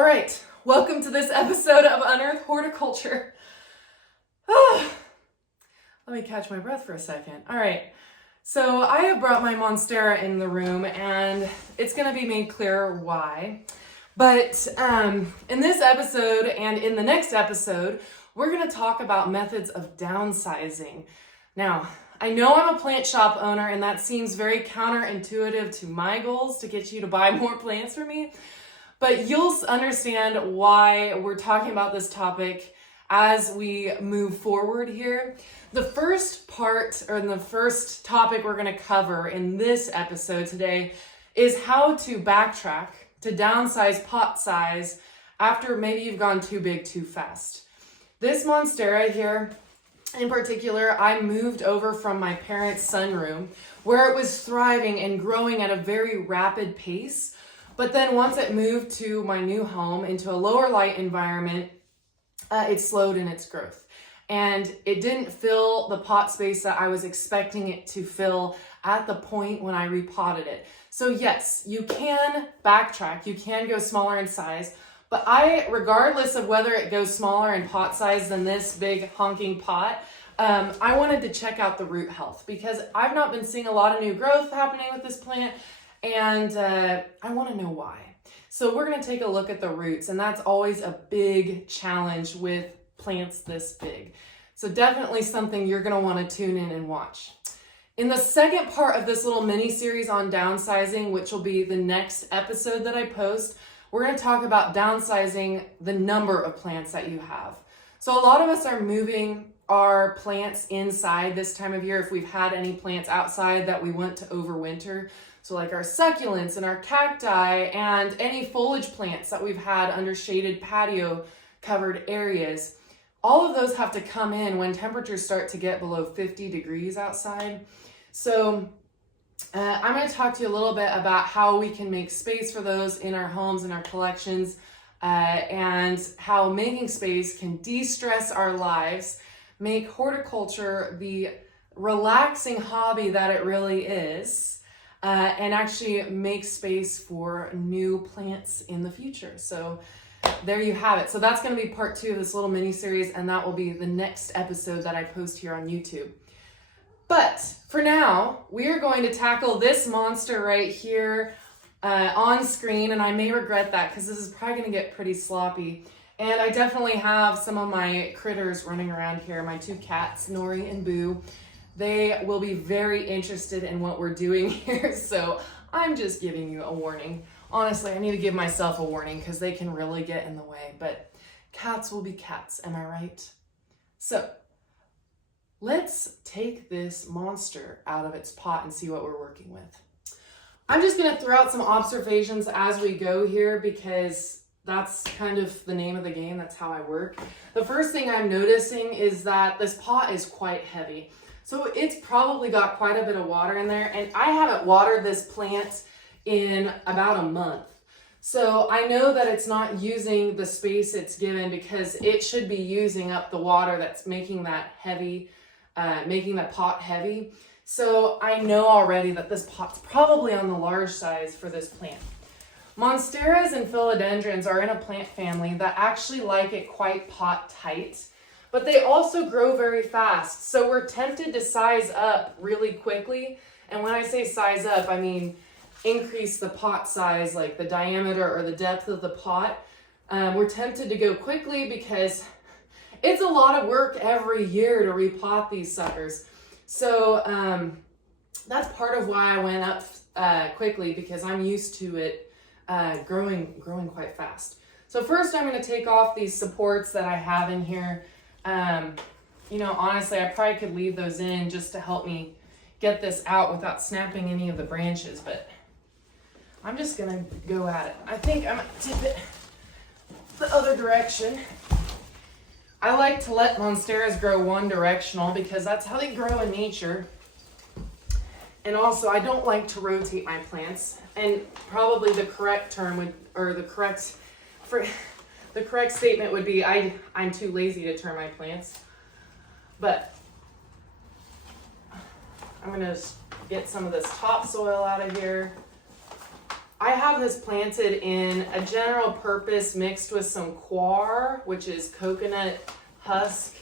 All right, welcome to this episode of Unearth Horticulture. Let me catch my breath for a second. All right, so I have brought my Monstera in the room and it's gonna be made clear why. But in this episode and in the next episode, we're gonna talk about methods of downsizing. Now, I know I'm a plant shop owner and that seems very counterintuitive to my goals to get you to buy more plants from me. But you'll understand why we're talking about this topic as we move forward here. The first part, or the first topic we're gonna cover in this episode today is how to backtrack to downsize pot size after maybe you've gone too big too fast. This Monstera here, in particular, I moved over from my parents' sunroom where it was thriving and growing at a very rapid pace. But then once it moved to my new home into a lower light environment, it slowed in its growth. And it didn't fill the pot space that I was expecting it to fill at the point when I repotted it. So yes, you can backtrack, you can go smaller in size, but regardless of whether it goes smaller in pot size than this big honking pot, I wanted to check out the root health because I've not been seeing a lot of new growth happening with this plant. And I want to know why. So we're going to take a look at the roots, and that's always a big challenge with plants this big. So definitely something you're going to want to tune in and watch. In the second part of this little mini series on downsizing, which will be the next episode that I post, we're going to talk about downsizing the number of plants that you have. So a lot of us are moving our plants inside this time of year if we've had any plants outside that we want to overwinter. So like our succulents and our cacti and any foliage plants that we've had under shaded patio covered areas, all of those have to come in when temperatures start to get below 50 degrees outside. So I'm going to talk to you a little bit about how we can make space for those in our homes and our collections, and how making space can de-stress our lives, make horticulture the relaxing hobby that it really is, and actually make space for new plants in the future. So there you have it. So that's going to be part 2 of this little mini series, and that will be the next episode that I post here on YouTube. But for now, we are going to tackle this monster right here on screen, and I may regret that because this is probably going to get pretty sloppy. And I definitely have some of my critters running around here, my 2 cats, Nori and Boo. They will be very interested in what we're doing here, so I'm just giving you a warning. Honestly, I need to give myself a warning because they can really get in the way, but cats will be cats, am I right? So let's take this monster out of its pot and see what we're working with. I'm just going to throw out some observations as we go here because that's kind of the name of the game. That's how I work. The first thing I'm noticing is that this pot is quite heavy. So it's probably got quite a bit of water in there, and I haven't watered this plant in about a month. So I know that it's not using the space it's given because it should be using up the water that's making that heavy, making the pot heavy. So I know already that this pot's probably on the large size for this plant. Monsteras and philodendrons are in a plant family that actually like it quite pot tight, but they also grow very fast. So we're tempted to size up really quickly. And when I say size up, I mean increase the pot size, like the diameter or the depth of the pot. We're tempted to go quickly because it's a lot of work every year to repot these suckers. So that's part of why I went up quickly because I'm used to it growing quite fast. So first I'm going to take off these supports that I have in here. You know, honestly, I probably could leave those in just to help me get this out without snapping any of the branches, but I'm just gonna go at it. I think I'm gonna tip it the other direction. I like to let Monsteras grow one directional because that's how they grow in nature. And also, I don't like to rotate my plants. And probably the correct term would, or the correct statement would be I'm too lazy to turn my plants. But I'm gonna get some of this topsoil out of here. I have this planted in a general purpose mixed with some coir, which is coconut husk.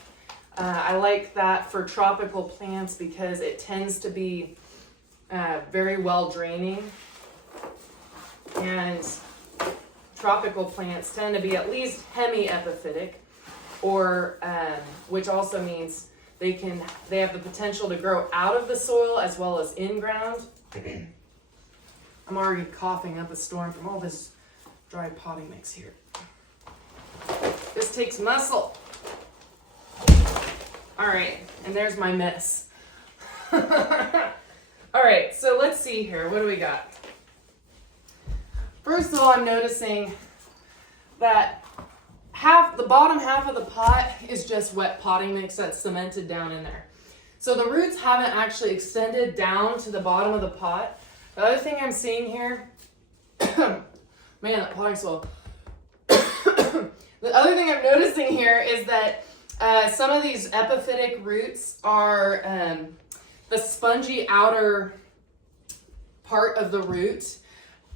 I like that for tropical plants because it tends to be very well draining. And tropical plants tend to be at least hemiepiphytic, or which also means they have the potential to grow out of the soil as well as in ground. I'm already coughing up a storm from all this dry potting mix here. This takes muscle. All right, and there's my mess. All right, so let's see here. What do we got? First of all, I'm noticing that the bottom half of the pot is just wet potting mix that's cemented down in there. So the roots haven't actually extended down to the bottom of the pot. The other thing I'm seeing here, man, that potting soil. The other thing I'm noticing here is that some of these epiphytic roots are the spongy outer part of the root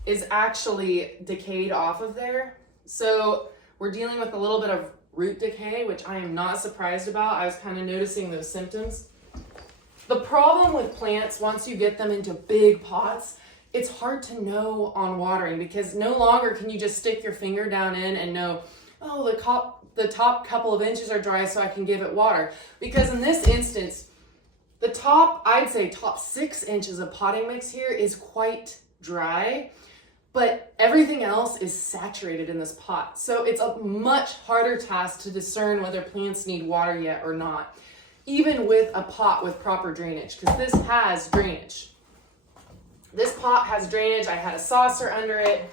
is actually decayed off of there. So we're dealing with a little bit of root decay, which I am not surprised about. I was kind of noticing those symptoms. The problem with plants, once you get them into big pots, it's hard to know on watering because no longer can you just stick your finger down in and know, oh, the top couple of inches are dry so I can give it water. Because in this instance, the top 6 inches of potting mix here is quite dry, but everything else is saturated in this pot. So it's a much harder task to discern whether plants need water yet or not, even with a pot with proper drainage, because this has drainage. This pot has drainage. I had a saucer under it.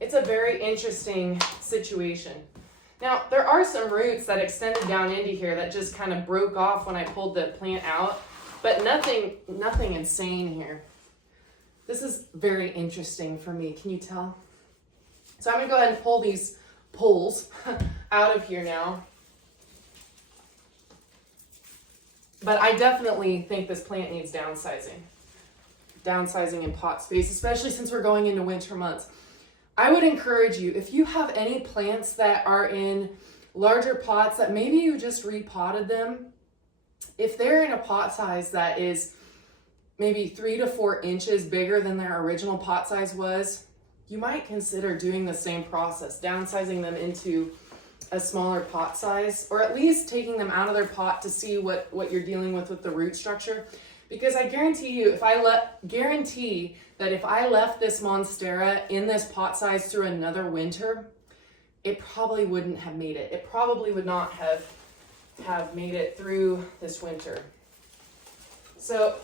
It's a very interesting situation. Now, there are some roots that extended down into here that just kind of broke off when I pulled the plant out, but nothing insane here. This is very interesting for me. Can you tell? So I'm going to go ahead and pull these poles out of here now. But I definitely think this plant needs downsizing. Downsizing in pot space, especially since we're going into winter months. I would encourage you, if you have any plants that are in larger pots that maybe you just repotted them, if they're in a pot size that is maybe 3 to 4 inches bigger than their original pot size was, you might consider doing the same process, downsizing them into a smaller pot size, or at least taking them out of their pot to see what you're dealing with the root structure. Because I guarantee you, if I left this Monstera in this pot size through another winter, it probably wouldn't have made it. It probably would not have made it through this winter. So,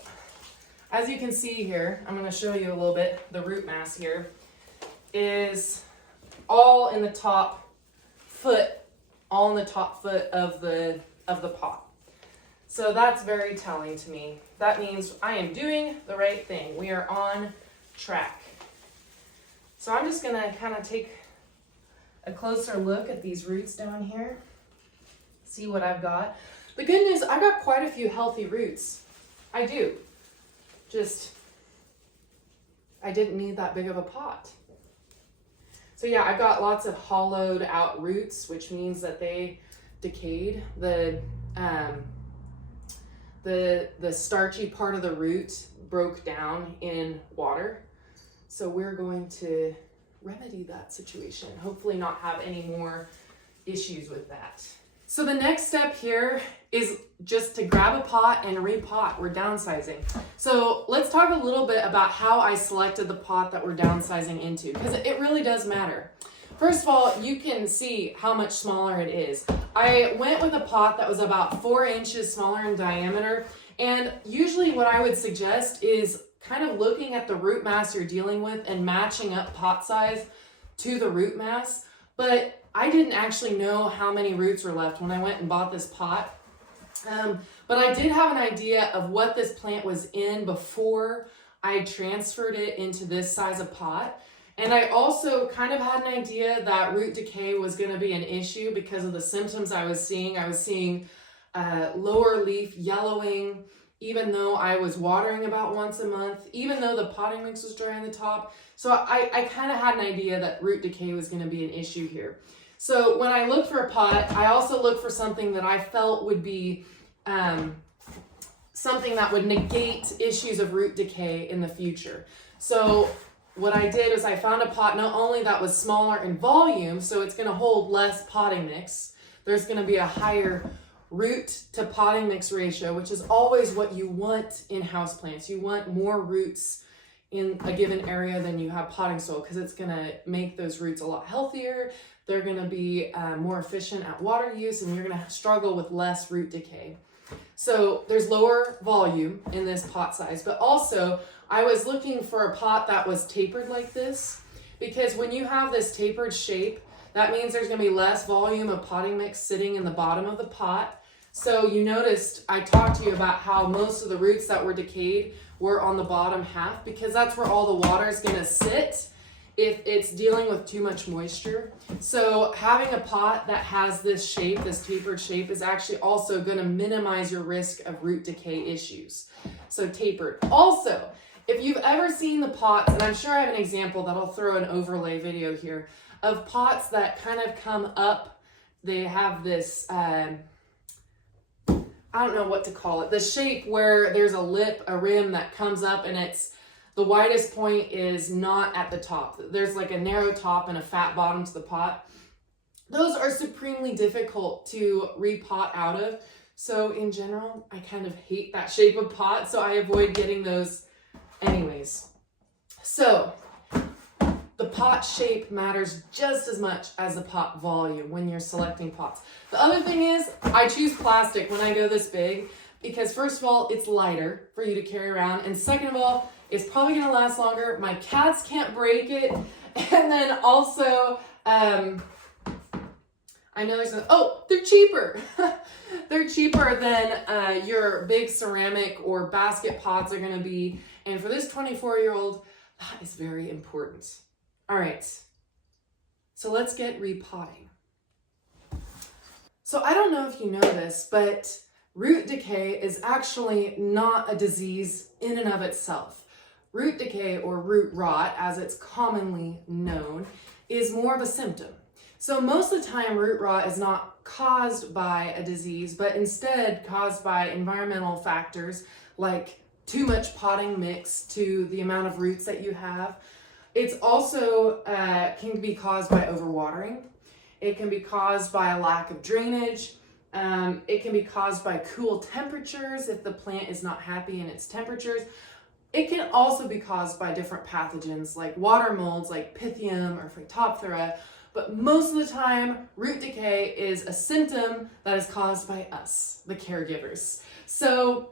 as you can see here, I'm going to show you a little bit. The root mass here is all in the top foot of the pot. So that's very telling to me. That means I am doing the right thing. We are on track. So I'm just gonna kind of take a closer look at these roots down here, see what I've got. The good news, I've got quite a few healthy roots. I do. Just, I didn't need that big of a pot. So yeah, I've got lots of hollowed out roots, which means that they decayed. The starchy part of the root broke down in water. So we're going to remedy that situation. Hopefully not have any more issues with that. So the next step here is just to grab a pot and repot. We're downsizing. So let's talk a little bit about how I selected the pot that we're downsizing into, because it really does matter. First of all, you can see how much smaller it is. I went with a pot that was about 4 inches smaller in diameter, and usually what I would suggest is kind of looking at the root mass you're dealing with and matching up pot size to the root mass. But I didn't actually know how many roots were left when I went and bought this pot. But I did have an idea of what this plant was in before I transferred it into this size of pot. And I also kind of had an idea that root decay was going to be an issue because of the symptoms I was seeing. I was seeing lower leaf yellowing even though I was watering about once a month, even though the potting mix was dry on the top. So I kind of had an idea that root decay was going to be an issue here. So when I looked for a pot, I also looked for something that I felt would be something that would negate issues of root decay in the future. So what I did is I found a pot not only that was smaller in volume, so it's going to hold less potting mix, there's going to be a higher root to potting mix ratio, which is always what you want in houseplants. You want more roots in a given area than you have potting soil, because it's going to make those roots a lot healthier. They're going to be more efficient at water use, and you're going to struggle with less root decay. So there's lower volume in this pot size, but also I was looking for a pot that was tapered like this, because when you have this tapered shape, that means there's going to be less volume of potting mix sitting in the bottom of the pot. So you noticed I talked to you about how most of the roots that were decayed were on the bottom half, because that's where all the water is going to sit if it's dealing with too much moisture. So having a pot that has this shape, this tapered shape, is actually also going to minimize your risk of root decay issues. So tapered. Also, if you've ever seen the pots, and I'm sure I have an example that I'll throw an overlay video here, of pots that kind of come up, they have this, I don't know what to call it, the shape where there's a lip, a rim that comes up, and it's, the widest point is not at the top. There's like a narrow top and a fat bottom to the pot. Those are supremely difficult to repot out of. So in general, I kind of hate that shape of pot, so I avoid getting those anyways. So the pot shape matters just as much as the pot volume when you're selecting pots. The other thing is, I choose plastic when I go this big, because first of all, it's lighter for you to carry around, and second of all, it's probably gonna last longer. My cats can't break it. And then also, I know there's they're cheaper. They're cheaper than your big ceramic or basket pots are gonna be. And for this 24-year-old, that is very important. All right, so let's get repotting. So I don't know if you know this, but root decay is actually not a disease in and of itself. Root decay, or root rot, as it's commonly known, is more of a symptom. So most of the time, root rot is not caused by a disease, but instead caused by environmental factors like too much potting mix to the amount of roots that you have. It's also can be caused by overwatering. It can be caused by a lack of drainage. It can be caused by cool temperatures if the plant is not happy in its temperatures. It can also be caused by different pathogens like water molds like Pythium or Phytophthora, but most of the time, root decay is a symptom that is caused by us, the caregivers. So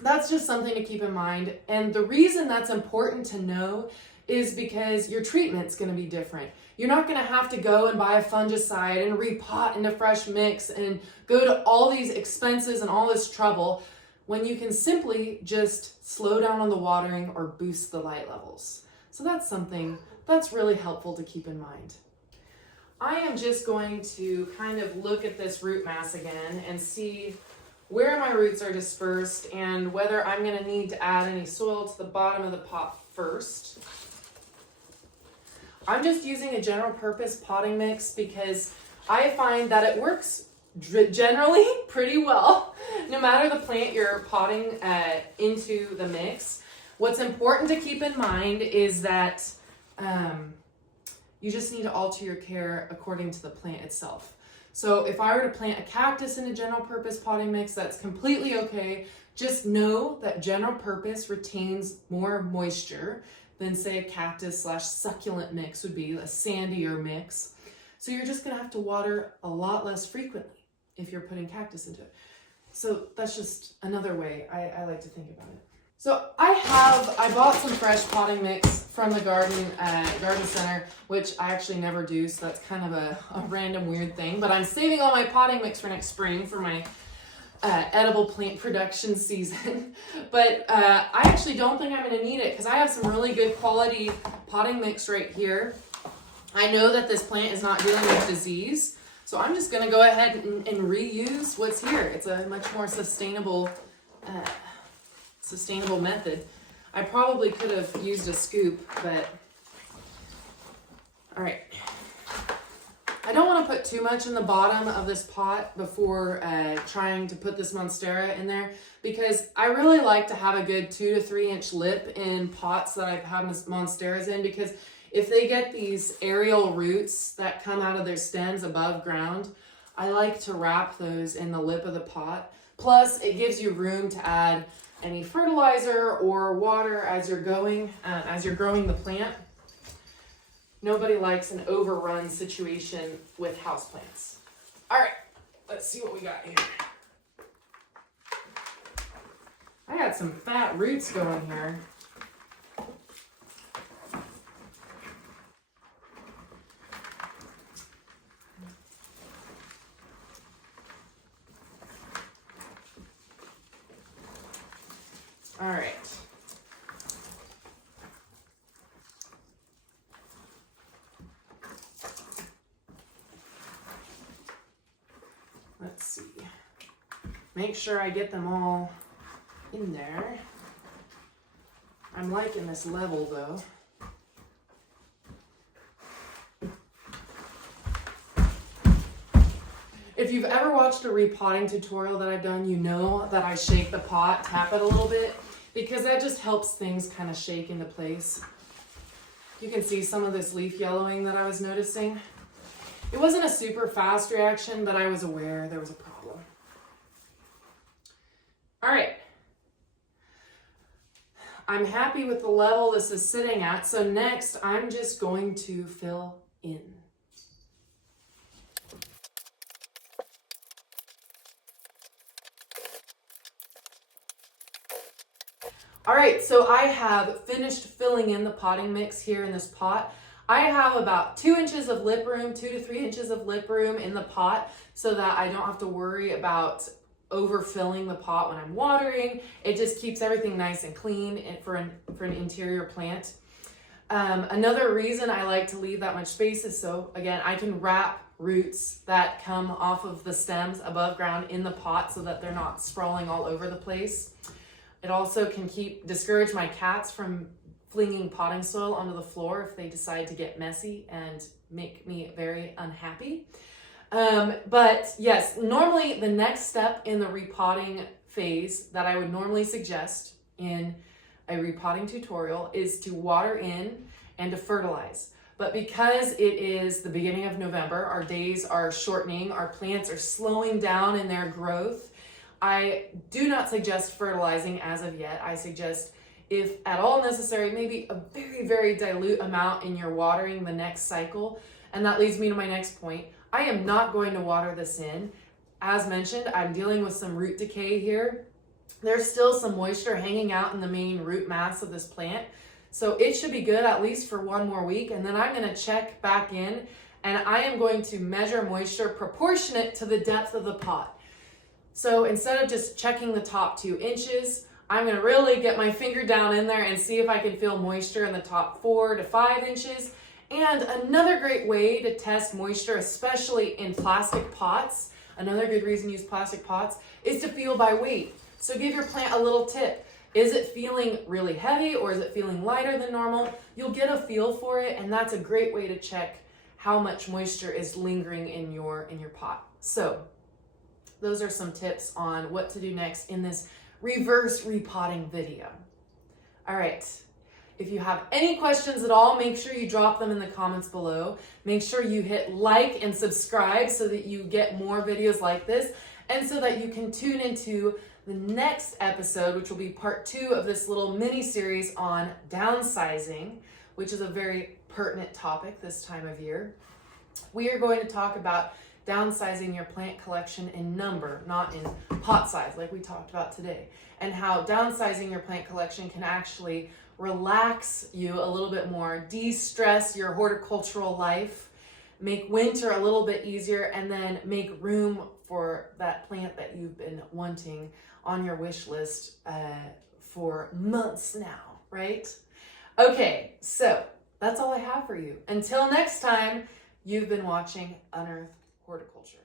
that's just something to keep in mind. And the reason that's important to know is because your treatment's going to be different. You're not going to have to go and buy a fungicide and repot into fresh mix and go to all these expenses and all this trouble, when you can simply just slow down on the watering or boost the light levels. So that's something that's really helpful to keep in mind. I am just going to kind of look at this root mass again and see where my roots are dispersed and whether I'm going to need to add any soil to the bottom of the pot first. I'm just using a general purpose potting mix because I find that it works generally pretty well, no matter the plant you're potting into the mix. What's important to keep in mind is that you just need to alter your care according to the plant itself. So if I were to plant a cactus in a general purpose potting mix, that's completely okay. Just know that general purpose retains more moisture than, say, a cactus/succulent mix would be, a sandier mix. So you're just gonna have to water a lot less frequently if you're putting cactus into it. So that's just another way I like to think about it. So I bought some fresh potting mix from the garden center, which I actually never do, so that's kind of a random weird thing, but I'm saving all my potting mix for next spring for my edible plant production season. But I actually don't think I'm going to need it because I have some really good quality potting mix right here. I know that this plant is not dealing with disease, so I'm just going to go ahead and reuse what's here. It's a much more sustainable sustainable method. I probably could have used a scoop, but all right. I don't want to put too much in the bottom of this pot before trying to put this Monstera in there, because I really like to have a good 2 to 3 inch lip in pots that I've had Monsteras in, because if they get these aerial roots that come out of their stems above ground, I like to wrap those in the lip of the pot. Plus, it gives you room to add any fertilizer or water as you're growing the plant. Nobody likes an overrun situation with houseplants. All right, let's see what we got here. I got some fat roots going here. All right. Let's see. Make sure I get them all in there. I'm liking this level though. If you've ever watched a repotting tutorial that I've done, you know that I shake the pot, tap it a little bit, because that just helps things kind of shake into place. You can see some of this leaf yellowing that I was noticing. It wasn't a super fast reaction, but I was aware there was a problem. All right. I'm happy with the level this is sitting at, so next I'm just going to fill in. All right, so I have finished filling in the potting mix here in this pot. I have about 2 inches of lip room, 2 to 3 inches of lip room in the pot, so that I don't have to worry about overfilling the pot when I'm watering. It just keeps everything nice and clean for an interior plant. Another reason I like to leave that much space is so, again, I can wrap roots that come off of the stems above ground in the pot so that they're not sprawling all over the place. It also can discourage my cats from flinging potting soil onto the floor if they decide to get messy and make me very unhappy. But yes, normally the next step in the repotting phase that I would normally suggest in a repotting tutorial is to water in and to fertilize. But because it is the beginning of November, our days are shortening, our plants are slowing down in their growth, I do not suggest fertilizing as of yet. I suggest, if at all necessary, maybe a very, very dilute amount in your watering the next cycle. And that leads me to my next point. I am not going to water this in. As mentioned, I'm dealing with some root decay here. There's still some moisture hanging out in the main root mass of this plant. So it should be good at least for 1 more week. And then I'm going to check back in and I am going to measure moisture proportionate to the depth of the pot. So instead of just checking the top 2 inches, I'm going to really get my finger down in there and see if I can feel moisture in the top 4 to 5 inches. And another great way to test moisture, especially in plastic pots, another good reason to use plastic pots, is to feel by weight. So give your plant a little tip. Is it feeling really heavy or is it feeling lighter than normal? You'll get a feel for it, and that's a great way to check how much moisture is lingering in your pot. So those are some tips on what to do next in this reverse repotting video. All right. If you have any questions at all, make sure you drop them in the comments below. Make sure you hit like and subscribe so that you get more videos like this, and so that you can tune into the next episode, which will be part 2 of this little mini series on downsizing, which is a very pertinent topic this time of year. We are going to talk about downsizing your plant collection in number, not in pot size like we talked about today, and how downsizing your plant collection can actually relax you a little bit more, de-stress your horticultural life, make winter a little bit easier, and then make room for that plant that you've been wanting on your wish list for months now, right? Okay, so that's all I have for you. Until next time, you've been watching Unearth Horticulture.